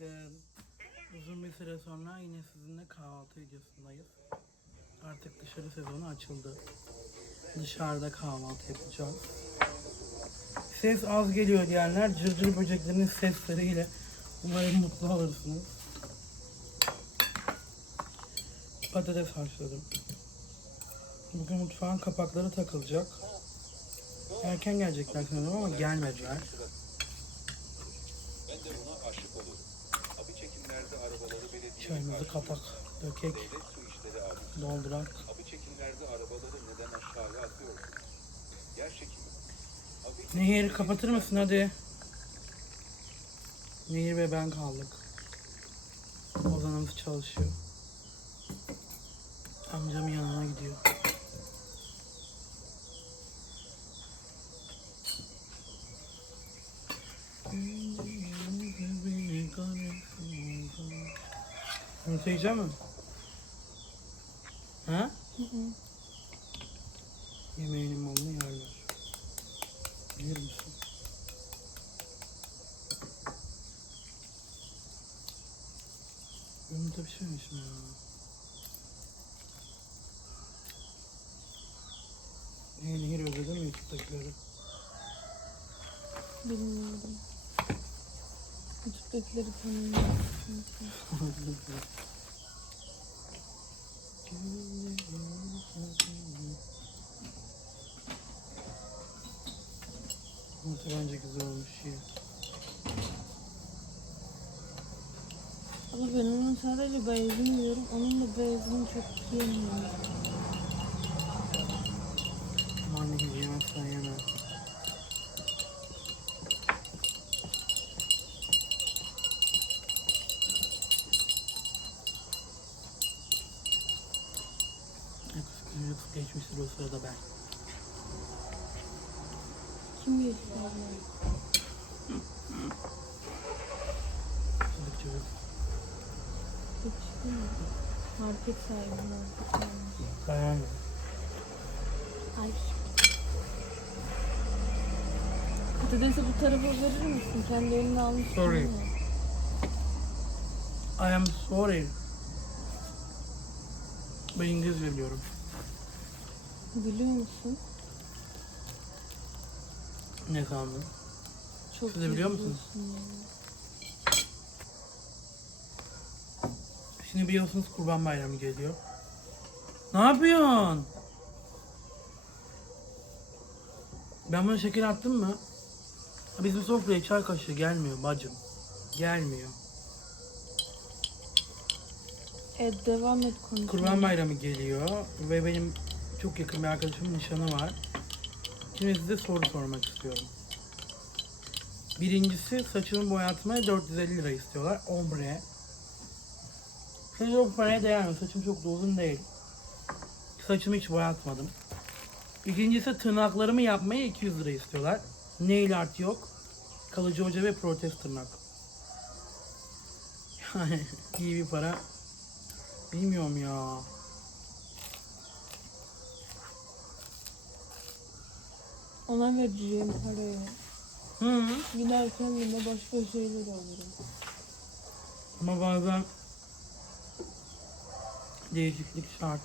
Günaydın. Uzun bir süre sonra yine sizinle kahvaltı videosundayız. Artık dışarı sezonu açıldı. Dışarıda kahvaltı yapacağız. Ses az geliyor diyenler cırcır böceklerinin sesleriyle umarım mutlu olursunuz. Patates haşladım. Bugün mutfağın kapakları takılacak. Erken gelecekler sanırım ama gelmediler. Ben de buna aşık olurum. Çayımızı kapak, dökek, doldurak. Nehir kapatır mısın hadi? Nehir ve ben kaldık. Ozanımız çalışıyor. Amcamın yanına gidiyor. Yumurta yiyecek misin? Ha? Yemeğinin malını yerler. Bilir misin? Yumurta pişmemiş mi ya? Nehir özledin mi YouTube'dakileri? Bilmiyorum. YouTube'dakileri tanımıyorum. Yumurta bence güzel olmuş iyi. Ama ben onun sadece beyazını yiyorum. Onun da beyazını çok yemiyorum. Aman nehir yemezsen yeme. O sırada ben. Kim abla? Çocuk çocuk. Mi? Market sahibi market sahibi. Dayanmıyor. Ay. Patatesi bu tarafa verir misin? Kendi eline almışsın Sorry. ya. I am sorry. Ben İngilizce biliyorum. Biliyor musun? Ne sandın? Çok Siz de biliyor musunuz? Şimdi biliyorsunuz Kurban Bayramı geliyor. Ne yapıyorsun? Ben buna şeker attım mı? Bizim sofraya çay kaşığı gelmiyor bacım. Gelmiyor. Evet devam et konuşmaya. Kurban Bayramı geliyor ve benim çok yakın bir arkadaşımın nişanı var. Şimdi size soru sormak istiyorum. Birincisi saçımı boyatmaya 450 lira istiyorlar. Ombre. Sizce o paraya değer mi? Saçım çok da uzun değil. Saçımı hiç boyatmadım. İkincisi tırnaklarımı yapmaya 200 lira istiyorlar. Nail art yok. Kalıcı hoca ve protez tırnak. Yani iyi bir para. Bilmiyorum ya. Ona vereceğim parayı. Hı. Giderken yine başka şeyler alırım. Ama bazen değişiklik şart.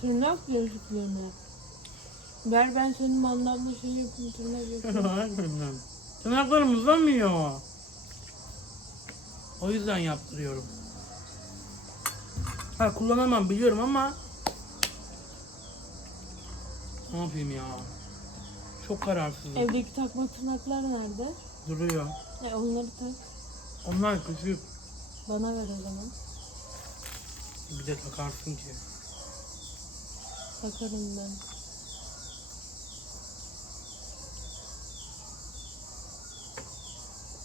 Tırnak gözlüklerine. Ver ben senin mandallı şey yapayım tırnak yapayım. Harbiden. Tırnaklarım uzamıyor. O yüzden yaptırıyorum. Ha kullanamam biliyorum ama ne yapayım ya? Çok kararsızım. Evdeki takma tırnaklar nerede? Duruyor. E onları tak. Onlar küçük. Bana ver o zaman. Bir de takarsın ki. Takarım ben.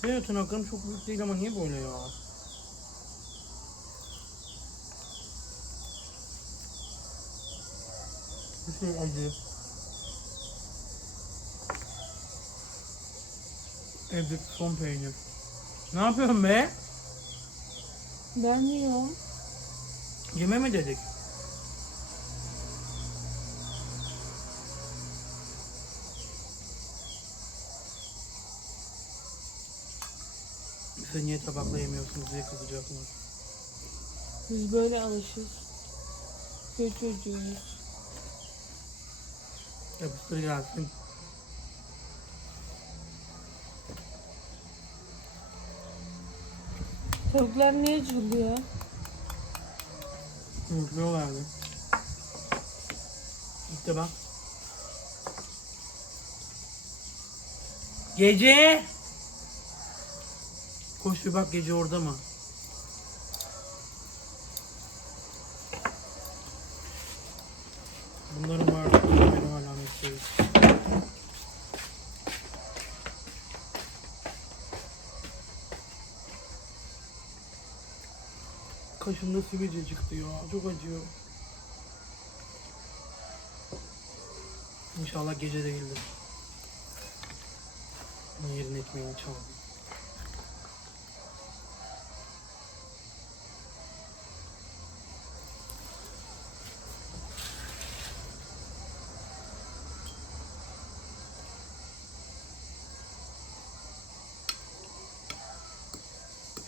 Benim tırnaklarım çok büyük değil ama niye böyle ya? Bir şey acı. Evdeki son peynir. Ne yapıyorsun be? Ben yiyorum. Yeme mi dedik? Siz niye tabakla yemiyorsunuz diye kızacaklar. Biz böyle alışız. Köy çocuğuyuz. Yapıştır gelsin. Tavuklar niye cılıyor? Yumurtluyorlardı. İşte bak. Gece! Koş bir bak gece orada mı? Bunların var. Benim hala mesleği. Kaşımda sivilce çıktı ya. Çok acıyor. İnşallah gece değildir. Yerin ekmeğini çaldım.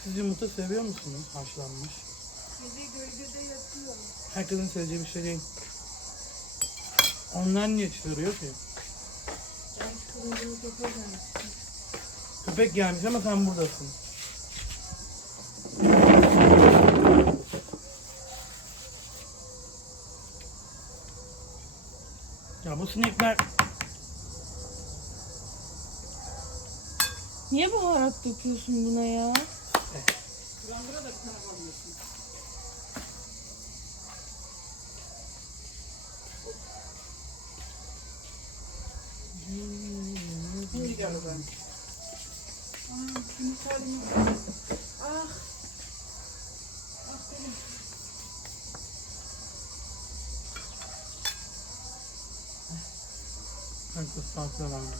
Siz yumurta seviyor musunuz haşlanmış? Gece gölgede yatıyorum. Herkesin seveceği bir şey değil. Onlar niye çıkarıyor ki? Ben kırmızı köpek gelmiştim. Köpek gelmiş ama sen buradasın. Ya bu sinekler Niye baharat döküyorsun buna ya? Şimdi gel ben. Ah. Herkes farklı varmış.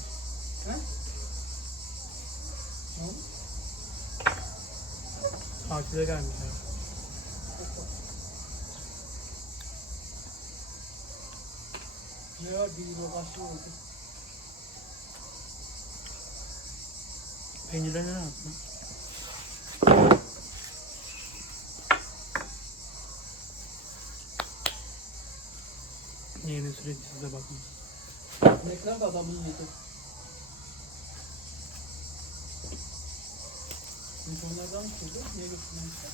Tatile gelmişler. Ne var bir başı oldu. Peynirler ne yaptın? Yeni sürekli size bakın. İnekler de adamın yedi. Biz onlardan mı çıktı? Niye götürmemişler?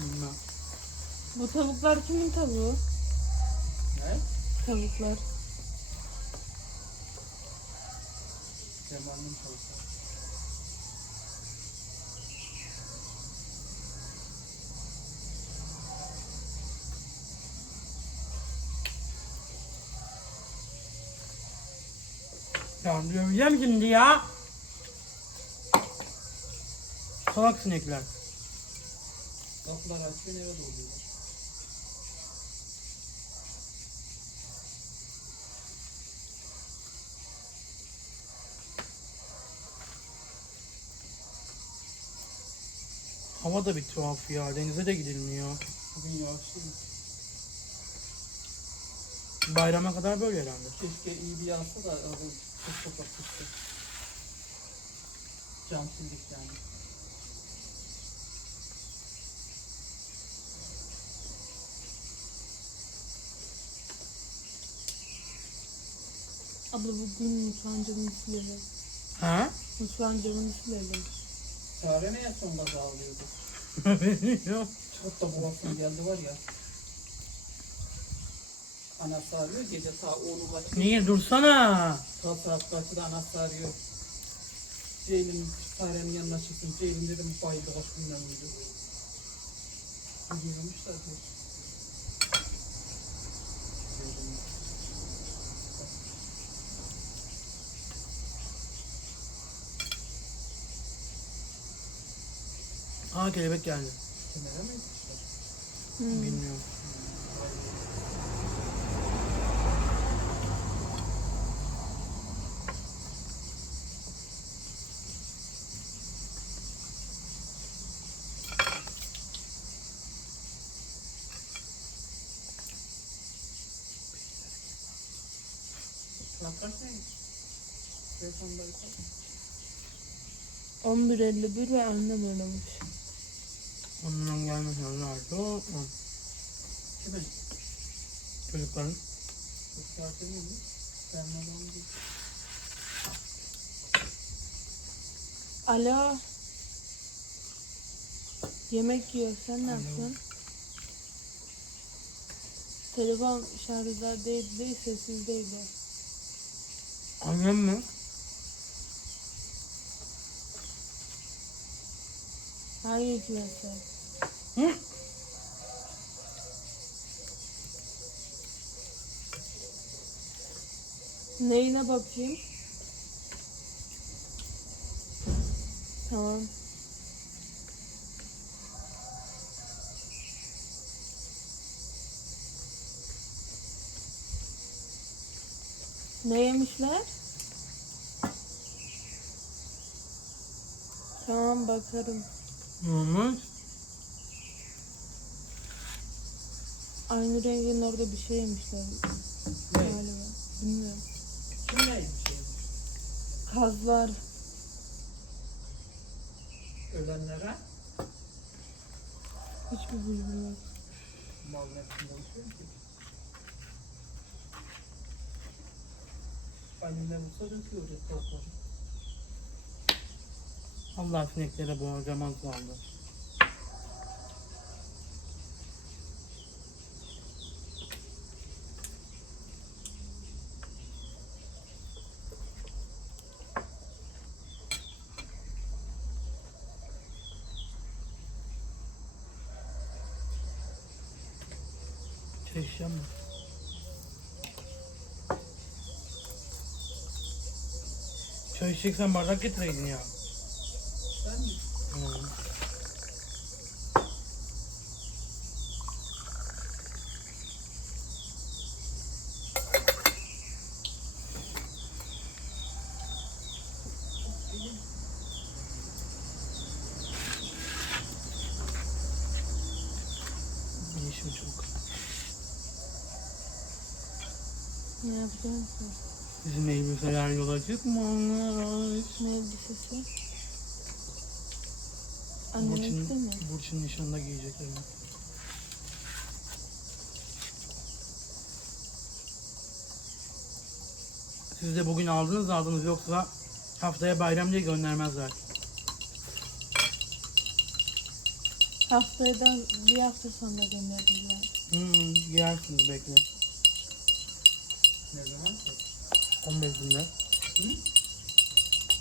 Bilmem. Bu tavuklar kimin tavuğu? Ne? Tavuklar. Cemal'in çalışıyor. Ya döveceğim şimdi ya. Salak sinekler. Kapılar açıyor eve doluyorlar. Hava da bir tuhaf ya. Denize de gidilmiyor. Bugün yağışlı mı? Bayrama kadar böyle herhalde. Keşke iyi bir yağsa da o kız sokak çıktı. Cam sildik yani. Abla bugün mutfağın camını silelim. Ha? Mutfağın camını silelim. Çare neye son gaz ağlıyordu? Bilmiyorum. Çok da boğazına geldi var ya. Anası arıyor gece ta 10'u kaçtı. Niye dursana? Ta saat kaçta anası arıyor. Ceylin farenin yanına çıksın. Ceylin dedim bayıldı kaç günden uyudu. Uyuyormuş da diyor. Aa kelebek geldi. Kemere mi yetişler? Hmm. Bilmiyorum. Kaç neymiş? Telefondaydı. 11.51 ve annem aramış. Ondan gelmiş nerede o? Hı. Kimin? Çocukların. Çok sakin mi? Ben adam değil. Alo. Yemek yiyor. Sen ne Alo. yapıyorsun? Telefon şarjda değil, değil sessizdeydi. Annem mi? Hangi kümese? Hı? Neyine bakayım? Tamam. Ne yemişler? Tamam bakarım. Ne olmuş? Aynı rengin orada bir şey yemişler Ne? galiba. Bilmiyorum. Kim neymiş? Kazlar. Ölenlere Hiçbir bilgim yok. mal nefsini konuşuyor ki. Annemler olsa döküyordu topları. Allah sineklere boğacamaz vardı. Çeşitli 80-80 bardak getireydin ya. Ben mi? Hmm. Yeşil çok. Bizim elbiseler yola çıkmamış. Ne elbisesi? Annem Burçin, elbise mi? Burçin nişanında giyeceklerini. Siz de bugün aldınız aldınız yoksa haftaya bayram diye göndermezler. Haftaya da bir hafta sonra gönderdiler. Hmm, giyersiniz bekle. Ne zaman? 15'inde. Hı?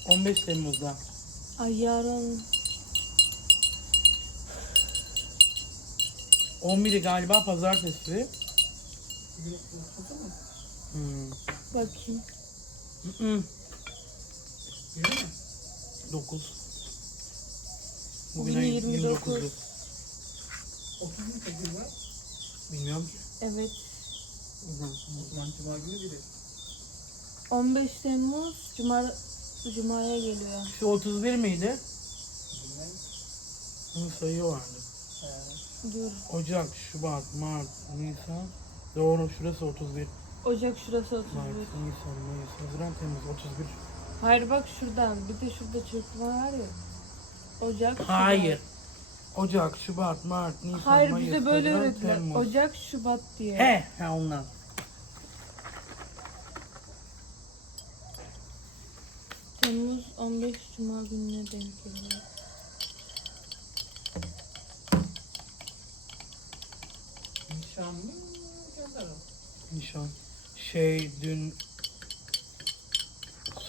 15 Temmuz'da. Ay yarın 11'i galiba pazartesi. Bugün? Hmm. bakayım. Hı hı. Yürü mü? 9. Bugün ayın 29. 29'u. 30 mu gün var? Bilmiyorum. Evet. Hı hı. O zaman cuma günü biri. 15 Temmuz Cuma Cuma'ya geliyor. Şu 31 miydi? Bilmem. Bunun sayı vardı. Dur. Ocak, Şubat, Mart, Nisan. Doğru şurası 31. Ocak şurası 31. Mart, Nisan, Mayıs, Haziran, Temmuz 31. Hayır bak şuradan. Bir de şurada çökme var ya. Ocak Şubat. Hayır. Ocak, Şubat, Mart, Nisan, Hayır Mayıs, bize böyle Haziran, öğrettiler. Temmuz. Ocak Şubat diye. He, he ondan. Temmuz 15 Cuma gününe denk geliyor. Nişan mı? Gönderim. Nişan. Şey dün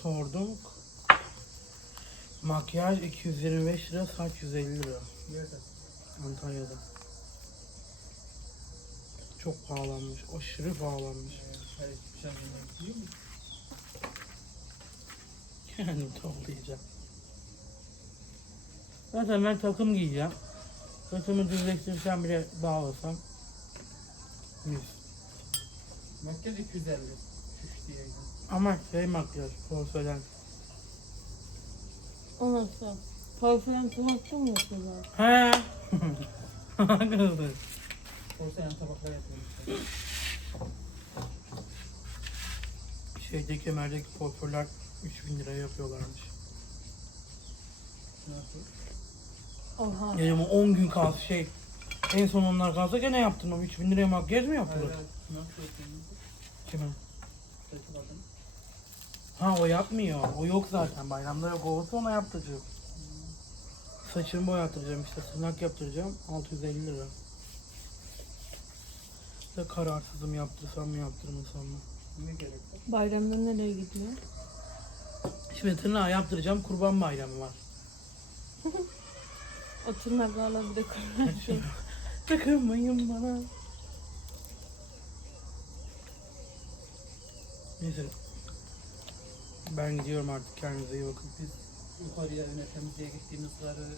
sordum. Makyaj 225 lira, saç 150 lira. Nerede? Antalya'da. Çok pahalanmış. Aşırı pahalanmış. Hayır, hiçbir şey mu? Yani toplayacağım. Zaten ben takım giyeceğim. Saçımı düzleştirsem bile bağlasam. Mis. Makyaj 250. Şuş diyeydim. Ama şey makyaj, porselen. O nasıl? Porselen tabakta mı yapıyorlar? He. Kızdı. Porselen tabaklar yapıyorum işte. Şeyde kemerdeki kuaförler 3000 liraya yapıyorlarmış. Oha. Yani ama 10 gün kalsa şey. En son onlar kalsa gene yaptırmam. 3000 liraya makyaj mı yapılır? Kimin? Peki bakın. Ha o yapmıyor. O yok zaten. Bayramda yok. Olsa ona yaptıracağım. Saçımı boyattıracağım işte. Tırnak yaptıracağım. 650 lira. İşte kararsızım yaptırsam mı yaptırmasam mı? Ne gerek var? Bayramda nereye gidiyor? Şimdi tırnağı yaptıracağım. Kurban bayramı var. O tırnaklarla bir de kırmızı şey. Takılmayın bana. Neyse. Ben gidiyorum artık. Kendinize iyi bakın. Biz yukarıya evine temizliğe gittiğimiz zarı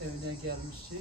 evine gelmiş şey.